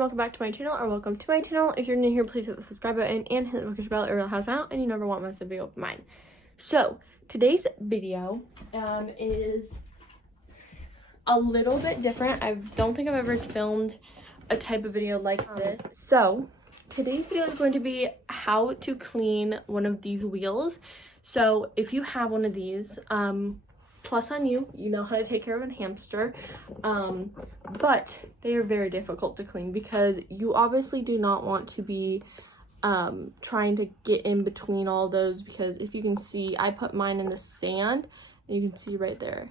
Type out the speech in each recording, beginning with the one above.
welcome back to my channel, or welcome to my channel. If you're new here, please hit the subscribe button and hit the notification bell. It really helps me out, and you never want to miss a video of mine. So today's video is a little bit different. I don't think I've ever filmed a type of video like this. So today's video is going to be how to clean one of these wheels. So if you have one of these, plus on you, you know how to take care of a hamster, but they are very difficult to clean because you obviously do not want to be trying to get in between all those, because if you can see, I put mine in the sand and you can see right there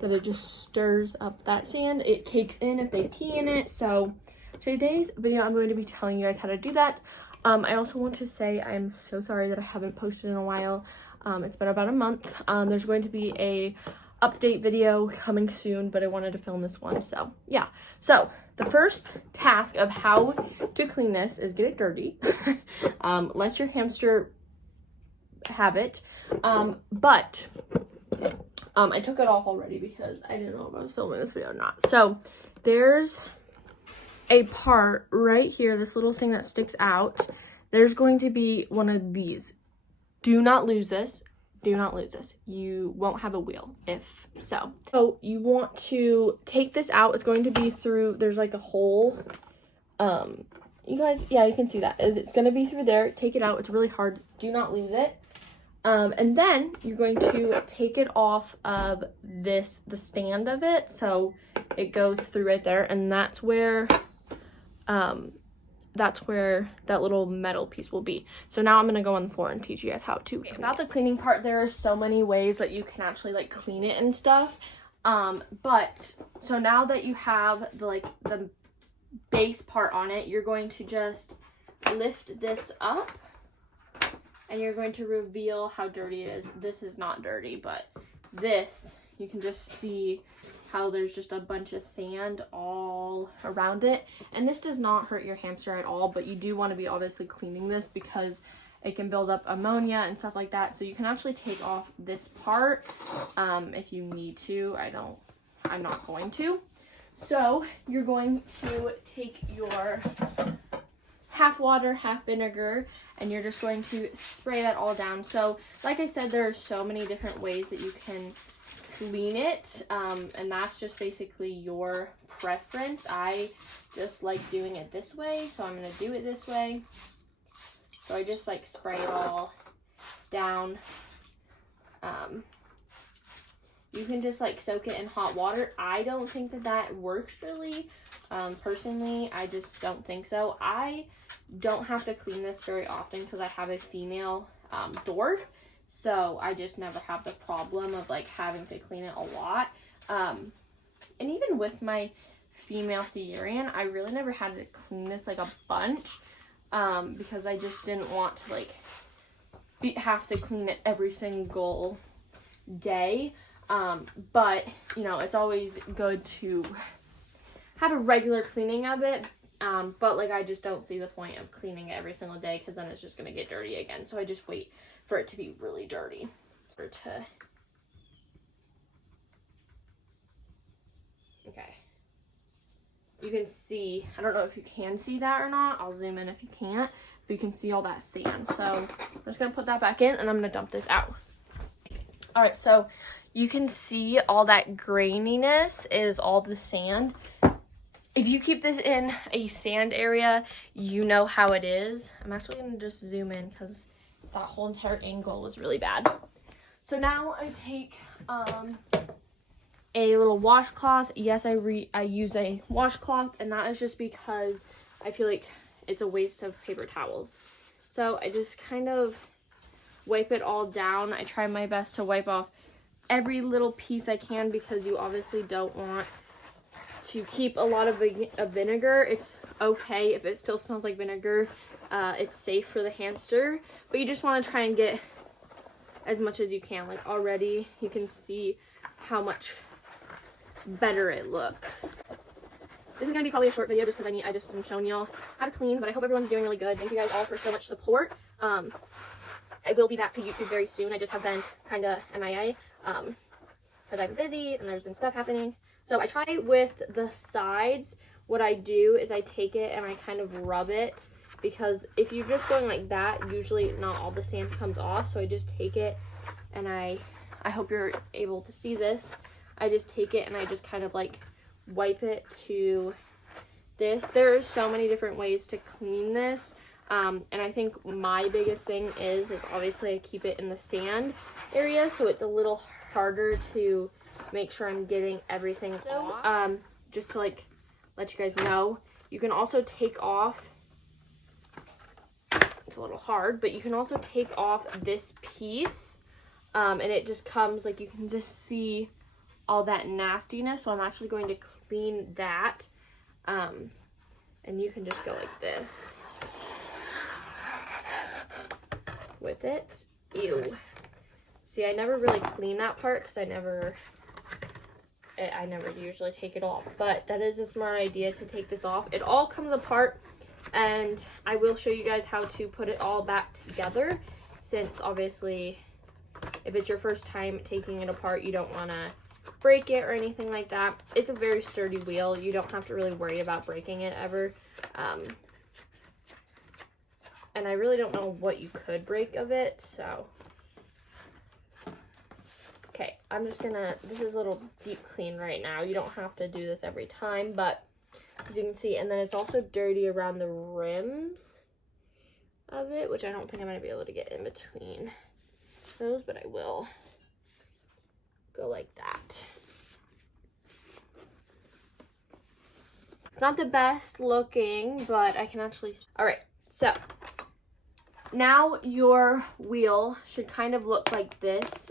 that it just stirs up that sand. It cakes in if they pee in it. So today's video, I'm going to be telling you guys how to do that. I also want to say I'm so sorry that I haven't posted in a while. It's been about a month. There's going to be a update video coming soon, but I wanted to film this one, so yeah. So the first task of how to clean this is get it dirty. Let your hamster have it. But I took it off already because I didn't know if I was filming this video or not. So there's a part right here, this little thing that sticks out. There's going to be one of these. Do not lose this. Do not lose this. You won't have a wheel if so. So you want to take this out. It's going to be through, there's like a hole. You guys, yeah, you can see that. It's going to be through there. Take it out. It's really hard. Do not lose it. And then you're going to take it off of this, the stand of it. So it goes through right there, and that's where that little metal piece will be. So now I'm going to go on the floor and teach you guys how to clean. About the cleaning part, there are so many ways that you can actually like clean it and stuff. But so now that you have the base part on it, you're going to just lift this up and you're going to reveal how dirty it is. This is not dirty, but this, you can just see how there's just a bunch of sand all around it. And this does not hurt your hamster at all, but you do want to be obviously cleaning this because it can build up ammonia and stuff like that. So you can actually take off this part if you need to. I'm not going to. So you're going to take your half water, half vinegar, and you're just going to spray that all down. So like I said, there are so many different ways that you can clean it, and that's just basically your preference. I just like doing it this way, so I'm going to do it this way. So I just like spray it all down. You can just like soak it in hot water. I don't think that works really. Personally, I just don't think so. I don't have to clean this very often because I have a female dog. So I just never have the problem of like having to clean it a lot. And even with my female Siberian, I really never had to clean this like a bunch because I just didn't want to like have to clean it every single day. But you know, it's always good to have a regular cleaning of it. But like I just don't see the point of cleaning it every single day because then it's just going to get dirty again. So I just wait for it to be really dirty. Okay. You can see, I don't know if you can see that or not. I'll zoom in if you can't, but you can see all that sand. So I'm just going to put that back in and I'm going to dump this out. All right, so you can see all that graininess is all the sand. If you keep this in a sand area, you know how it is. I'm actually going to just zoom in because that whole entire angle was really bad. So now I take a little washcloth. Yes, I use a washcloth, and that is just because I feel like it's a waste of paper towels. So I just kind of wipe it all down. I try my best to wipe off every little piece I can because you obviously don't want to keep a lot of vinegar. It's okay if it still smells like vinegar. It's safe for the hamster, but you just want to try and get as much as you can. Like already you can see how much better it looks. This is going to be probably a short video just because I just am showing y'all how to clean, but I hope everyone's doing really good. Thank you guys all for so much support. I will be back to YouTube very soon. I just have been kind of MIA because I've been busy and there's been stuff happening. So I try with the sides what I do is I take it and I kind of rub it, because if you're just going like that, usually not all the sand comes off. So I just take it and I hope you're able to see this. I just take it and I just kind of like wipe it to this. There are so many different ways to clean this. And I think my biggest thing is obviously I keep it in the sand area, so it's a little harder to make sure I'm getting everything off. Just to like let you guys know, you can also take off, it's a little hard, but you can also take off this piece, and it just comes, like, you can just see all that nastiness. So I'm actually going to clean that, and you can just go like this with it. Ew. See, I never really clean that part because I never usually take it off, but that is a smart idea to take this off. It all comes apart, and I will show you guys how to put it all back together, since obviously if it's your first time taking it apart, you don't want to break it or anything like that. It's a very sturdy wheel. You don't have to really worry about breaking it ever. And I really don't know what you could break of it, so. Okay, I'm just gonna, this is a little deep clean right now. You don't have to do this every time, but as you can see, and then it's also dirty around the rims of it, which I don't think I'm gonna be able to get in between those, but I will go like that. It's not the best looking, but I can actually, all right, so now your wheel should kind of look like this.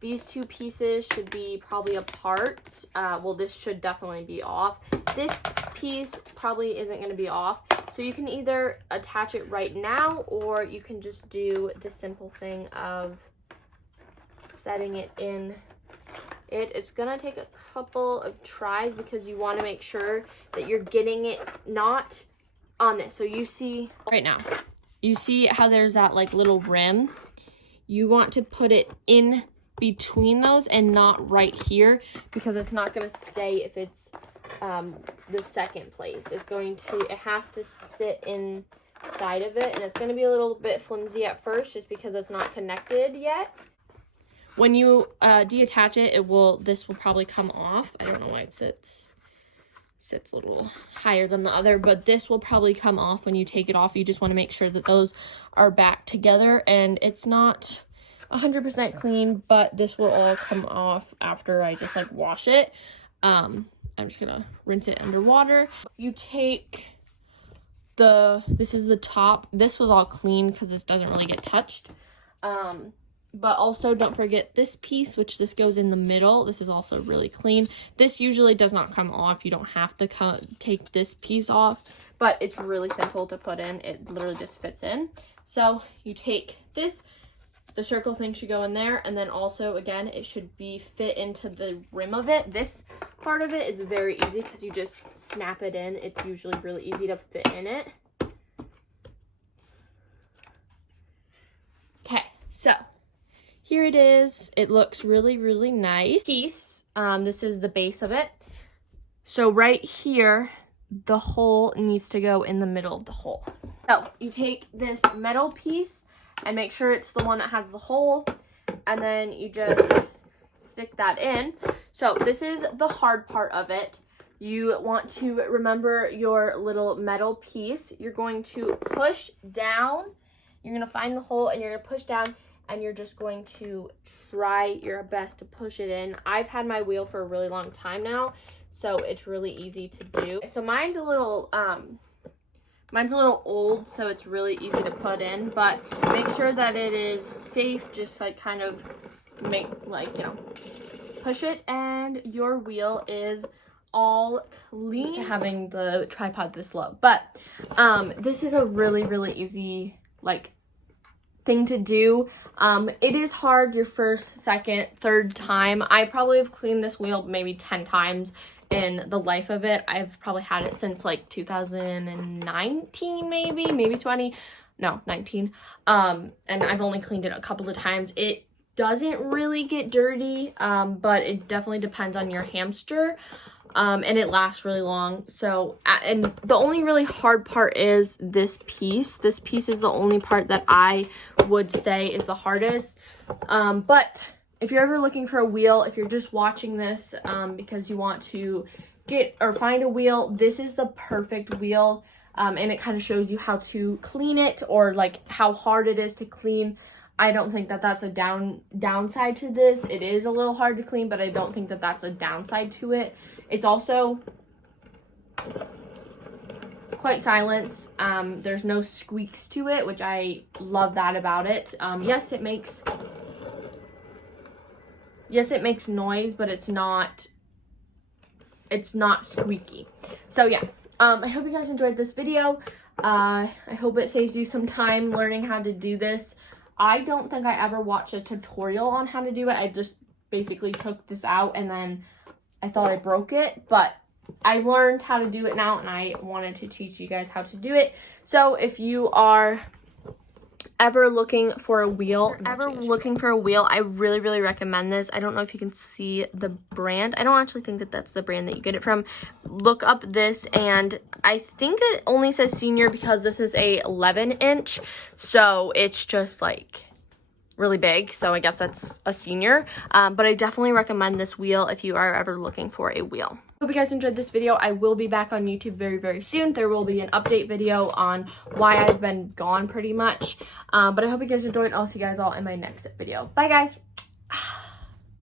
These two pieces should be probably apart. Well, this should definitely be off. This piece probably isn't going to be off. So you can either attach it right now, or you can just do the simple thing of setting it in. It's going to take a couple of tries, because you want to make sure that you're getting it not on this. So you see right now, you see how there's that like little rim? You want to put it in between those and not right here, because it's not going to stay if it's the second place. It's going to, it has to sit inside of it, and it's going to be a little bit flimsy at first just because it's not connected yet. When you deattach it, this will probably come off. I don't know why it sits a little higher than the other, but this will probably come off when you take it off. You just want to make sure that those are back together, and it's not 100% clean, but this will all come off after I just like wash it. I'm just gonna rinse it underwater. You take this is the top. This was all clean because this doesn't really get touched. But also don't forget this piece, which this goes in the middle. This is also really clean. This usually does not come off. You don't have to take this piece off, but it's really simple to put in. It literally just fits in. So you take this, the circle thing should go in there, and then also, again, it should be fit into the rim of it. This part of it is very easy because you just snap it in. It's usually really easy to fit in it. Okay, so here it is. It looks really, really nice. Piece. This is the base of it. So right here, the hole needs to go in the middle of the hole. So you take this metal piece and make sure it's the one that has the hole, and then you just stick that in. So this is the hard part of it. You want to remember your little metal piece. You're going to push down. You're going to find the hole, and you're going to push down, and you're just going to try your best to push it in. I've had my wheel for a really long time now, so it's really easy to do. So mine's a little old, so it's really easy to put in, but make sure that it is safe. Just like kind of make, like, you know, push it, and your wheel is all clean. Just having the tripod this low, but this is a really, really easy like thing to do. It is hard your first, second, third time. I probably have cleaned this wheel maybe 10 times in the life of it. I've probably had it since like 2019, maybe 20, no, 19. And I've only cleaned it a couple of times. It doesn't really get dirty, but it definitely depends on your hamster. and it lasts really long. So, and the only really hard part is this piece. This piece is the only part that I would say is the hardest. But if you're ever looking for a wheel, if you're just watching this because you want to get or find a wheel, this is the perfect wheel. And it kind of shows you how to clean it, or like how hard it is to clean. I don't think that that's a downside to this. It is a little hard to clean, but I don't think that that's a downside to it. It's also quite silent. There's no squeaks to it, which I love that about it. Yes, it makes noise, but it's not squeaky. So yeah, I hope you guys enjoyed this video. I hope it saves you some time learning how to do this. I don't think I ever watched a tutorial on how to do it. I just basically took this out and then I thought I broke it, but I've learned how to do it now and I wanted to teach you guys how to do it. So if you are ever looking for a wheel, I really, really recommend this. I don't know if you can see the brand. I don't actually think that that's the brand that you get it from. Look up this, and I think it only says senior because this is a 11-inch, so it's just like really big, so I guess that's a senior. But I definitely recommend this wheel if you are ever looking for a wheel. Hope you guys enjoyed this video. I will be back on YouTube very, very soon. There will be an update video on why I've been gone pretty much. But I hope you guys enjoyed. I'll see you guys all in my next video. Bye, guys.